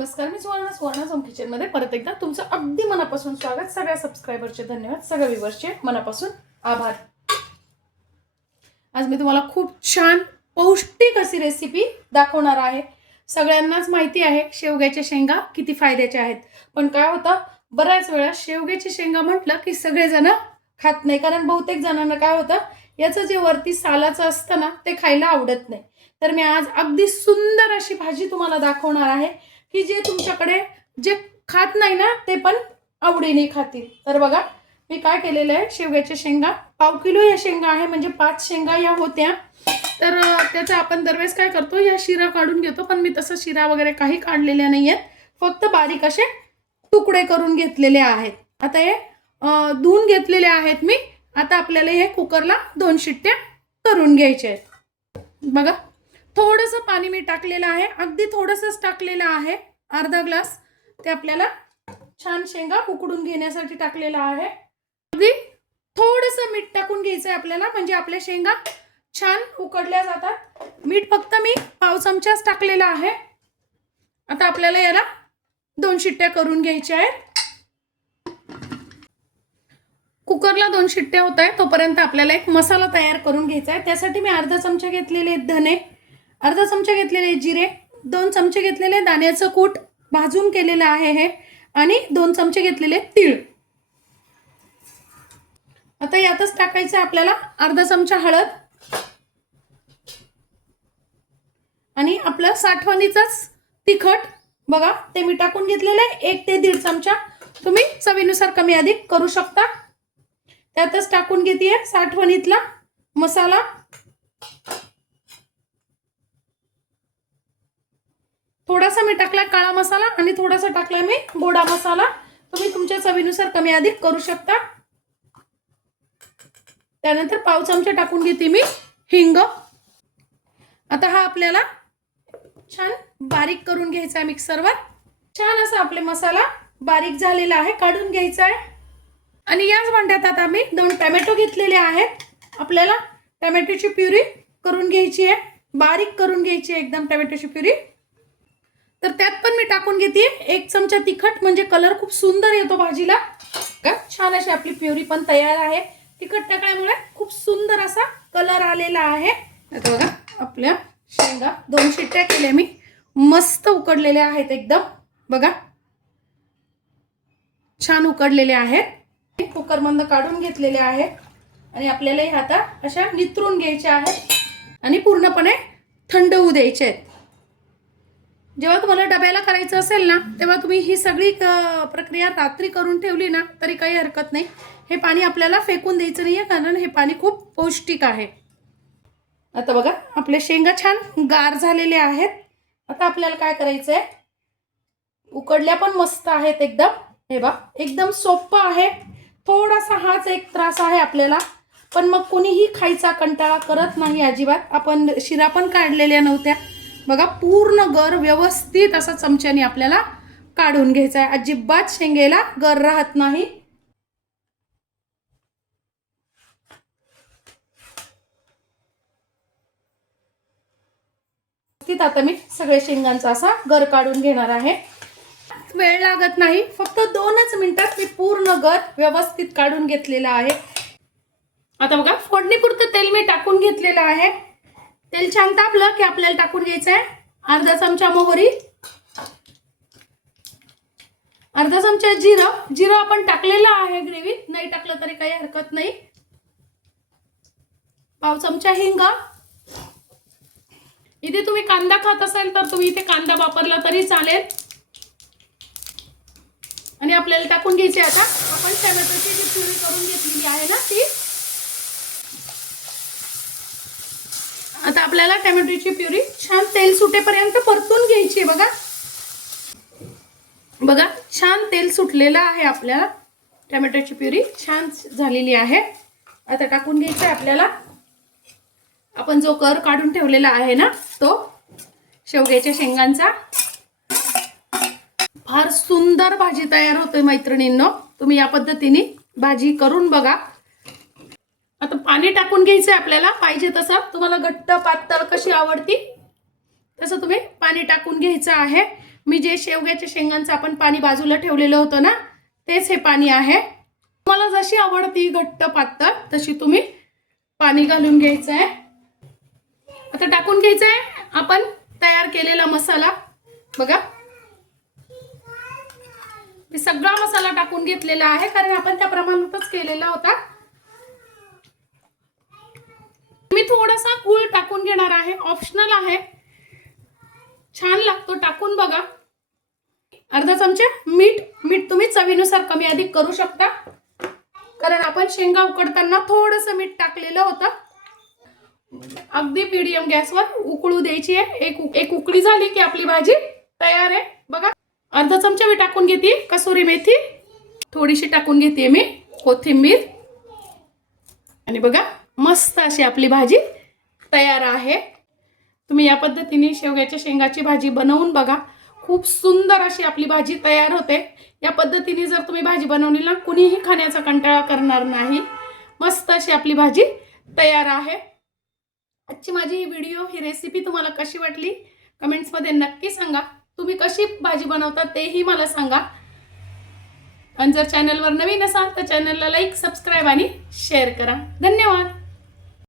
नमस्कार, मी Suvarna home kitchen मध्ये परत एकदा तुमचं अगदी मनापासून स्वागत। सगळ्या सबस्क्रायबरचे धन्यवाद, सगळ्या व्ह्यूअर्सचे मनापासून आभार। आज मी तुम्हाला खूप छान पौष्टिक अशी रेसिपी दाखवणार आहे। सगळ्यांनाच माहिती आहे शेवग्याच्या शेंगा किती फायद्याच्या आहेत, पण काय होतं बऱ्याच वेळा शेवग्याची शेंगा म्हटलं की सगळेजण खात नाही, कारण बहुतेक जणांना काय होतं याचं जे वरती सालाचं असतं ना ते खायला आवडत नाही। तर मी आज अगदी सुंदर अशी भाजी तुम्हाला दाखवणार आहे की जे तुमच्याकडे जे खात नाही ना ते पण आवडीने खातील। तर बघा मी काय केलेलं आहे, शेवग्याच्या शेंगा पाव किलो या शेंगा आहे, म्हणजे 5 शेंगा या होत्या। तर त्याचा आपण दरवेळेस काय करतो या शिरा काढून घेतो, पण मी तसं शिरा वगैरे काही काढलेल्या नाहीयेत, फक्त बारीक असे तुकडे करून घेतलेले आहेत। आता हे धुवून घेतलेले आहेत मी। आता आपल्याला हे कुकरला 2 शिट्ट्या करून घ्यायचे आहेत। बघा थोडंसं पाणी मी टाकलेलं आहे, अगदी थोडंसंच टाकलेलं आहे, अर्धा ग्लास। ते आपल्याला छान शेंगा उकडून घेण्यासाठी टाकलेलं आहे। अगदी थोडंसं मीठ टाकून घ्यायचं आहे आपल्याला, म्हणजे आपल्या शेंगा छान उकडल्या जातात। मीठ फक्त मी पाव चमचाच टाकलेला आहे। आता आपल्याला याला 2 शिट्ट्या करून घ्यायच्या आहेत। कुकरला 2 शिट्ट्या होत आहे तोपर्यंत आपल्याला एक मसाला तयार करून घ्यायचा आहे। त्यासाठी मी अर्धा चमचा घेतलेले धने, अर्धा चमचा घेतलेले जिरे, 2 चमचे घेतलेले दाण्याचं कूट भाजून केलेलं आहे हे, आणि 2 चमचे घेतलेले तीळ। आता यातच टाकायचं आपल्याला अर्धा चमचा हळद, आणि आपलं साठवणीचंच तिखट बघा ते मी टाकून घेतलेलं आहे, 1 ते 1.5 चमचा। तुम्ही चवीनुसार कमी अधिक करू शकता। त्यातच टाकून घेते साठवणीतला मसाला, थोडासा मी टाकला काळा मसाला आणि थोडासा टाकला मी गोडा मसाला, तुम्ही तुमच्या चवीनुसार कमी अधिक करू शकता। त्यानंतर पाव चमचा टाकून घेते मी हिंग। आता हा आपल्याला छान बारीक करून घ्यायचा आहे मिक्सरवर। छान असा आपले मसाला बारीक झालेला आहे, काढून घ्यायचा आहे। आणि याच भांड्यात आता मी 2 टोमॅटो घेतलेले आहेत, आपल्याला टोमॅटोची प्युरी करून घ्यायची आहे, बारीक करून घ्यायची आहे एकदम टोमॅटोची प्युरी। तर त्यात पण मी टाकून घेते 1 चमचा तिखट, म्हणजे कलर खूप सुंदर येतो भाजीला। छान अशी आपली प्युरी पण तयार आहे, तिखट टाकल्यामुळे खूप सुंदर असा कलर आलेला आहे। आता बघा आपल्या शेंगा 2 शिट्ट्या केल्या मी, मस्त उकडलेल्या आहेत एकदम, बघा छान उकडलेले आहेत। कुकर मधून काढून घेतलेले आहेत आणि आपल्याला हे आता अशा नितरून घ्यायच्या आहेत आणि पूर्णपणे थंड होऊ द्यायचे आहेत। जेव्हा तुम्हाला डब्याला करायचं असेल ना तेव्हा तुम्ही ही सगळी प्रक्रिया रात्री करून ठेवली ना तरी काही हरकत नाही। हे पाणी आपल्याला फेकून द्यायचं नाहीये, कारण हे पाणी खूप पौष्टिक आहे। आता बघा आपले शेंगा छान गार झालेले आहेत। आता आपल्याला काय करायचं आहे, उकडल्या पण मस्त आहेत एकदम, हे बघा एकदम सोपं आहे। थोडासा हाच एक त्रास आहे आपल्याला, पण मग कोणीही खायचा कंटाळा करत नाही अजिबात। आपण शिरा पण काढलेल्या नव्हत्या, बघा पूर्ण गर व्यवस्थित असा चमच्याने आपल्याला काढून घ्यायचा आहे, अजिबात शेंगेला गर राहत नाही। आता मी सगळे शेंगांचा असा गर काढून घेणार आहे, वेळ लागत नाही, फक्त 2च मिनिटात मी पूर्ण गर व्यवस्थित काढून घेतलेला आहे। आता बघा फोडणीपुरतं तेल मी टाकून घेतलेलं आहे। तेल छान तापलं की आपल्याला टाकून घ्यायचं आहे अर्धा चमचा मोहरी, अर्धा चमचा जिरं। जिरं आपण टाकलेलं आहे ग्रेव्हीत, नाही टाकलं तरी काही हरकत नाही। पाव चमचा हिंग, इथे तुम्ही कांदा खात असाल तर तुम्ही इथे कांदा वापरला तरी चालेल। आणि आपल्याला टाकून घ्यायचे आता आपण टोमॅटोची जी प्युरी करून घेतलेली आहे ना ती। आता आपल्याला टोमॅटोची प्युरी छान तेल सुटेपर्यंत परतून घ्यायची। बघा बघा छान तेल सुटलेलं आहे, आपल्याला टोमॅटोची प्युरी छान झालेली आहे। आता टाकून घ्यायचं आहे आपल्याला आपण जो गर काढून ठेवलेला आहे ना तो शेवग्याच्या शेंगांचा। फार सुंदर भाजी तयार होते मैत्रिणींनो, तुम्ही या पद्धतीने भाजी करून बघा। आता पाणी टाकून घ्यायचं आपल्याला, पाहिजे तसं, तुम्हाला घट्ट पातळ कशी आवडती तसं तुम्ही पाणी टाकून घ्यायचं आहे। मी जे शेवग्याच्या शेंगांचं आपण पाणी बाजूला ठेवलेलं होतं ना, तेच हे पाणी आहे. तुम्हाला जशी आवडती घट्ट पातळ तशी तुम्ही पाणी घालून घ्यायचं आहे. आता टाकून घ्यायचं आहे आपण तयार केलेला मसाला. बघा, मी सगळा मसाला टाकून घेतलेला आहे, कारण आपण त्या प्रमाणातच केलेला होता. मी थोडासा गूळ टाकून घेणार आहे, ऑप्शनल आहे, छान लागतो, टाकून बघा. अर्धा चमचा मीठ तुम्ही चवीनुसार कमी अधिक करू शकता, कारण आपण शेंगा उकडताना थोडंसं मीठ टाकलेलं होतं. अगदी मीडियम गॅसवर उकळू द्यायची आहे. एक उकळी झाली की आपली भाजी तयार आहे. बघा, अर्धा चमचा मी टाकून घेते कसुरी मेथी, थोडीशी टाकून घेते मी कोथिंबीर, आणि बघा मस्त अशी आपली भाजी तयार आहे. तुम्ही या पद्धतीने शेवग्याच्या शेंगाची भाजी बनवून बघा, खूप सुंदर अशी आपली भाजी तयार होते. या पद्धतीने जर तुम्ही भाजी बनवली ना, कुणीही खाण्याचा कंटाळा करणार नाही. मस्त अशी आपली भाजी तयार आहे. आजची माझी ही रेसिपी तुम्हाला कशी वाटली कमेंट्समध्ये नक्की सांगा. तुम्ही कशी भाजी बनवता तेही मला सांगा. आणि जर चॅनलवर नवीन असाल तर चॅनलला लाईक, सबस्क्राईब आणि शेअर करा. धन्यवाद.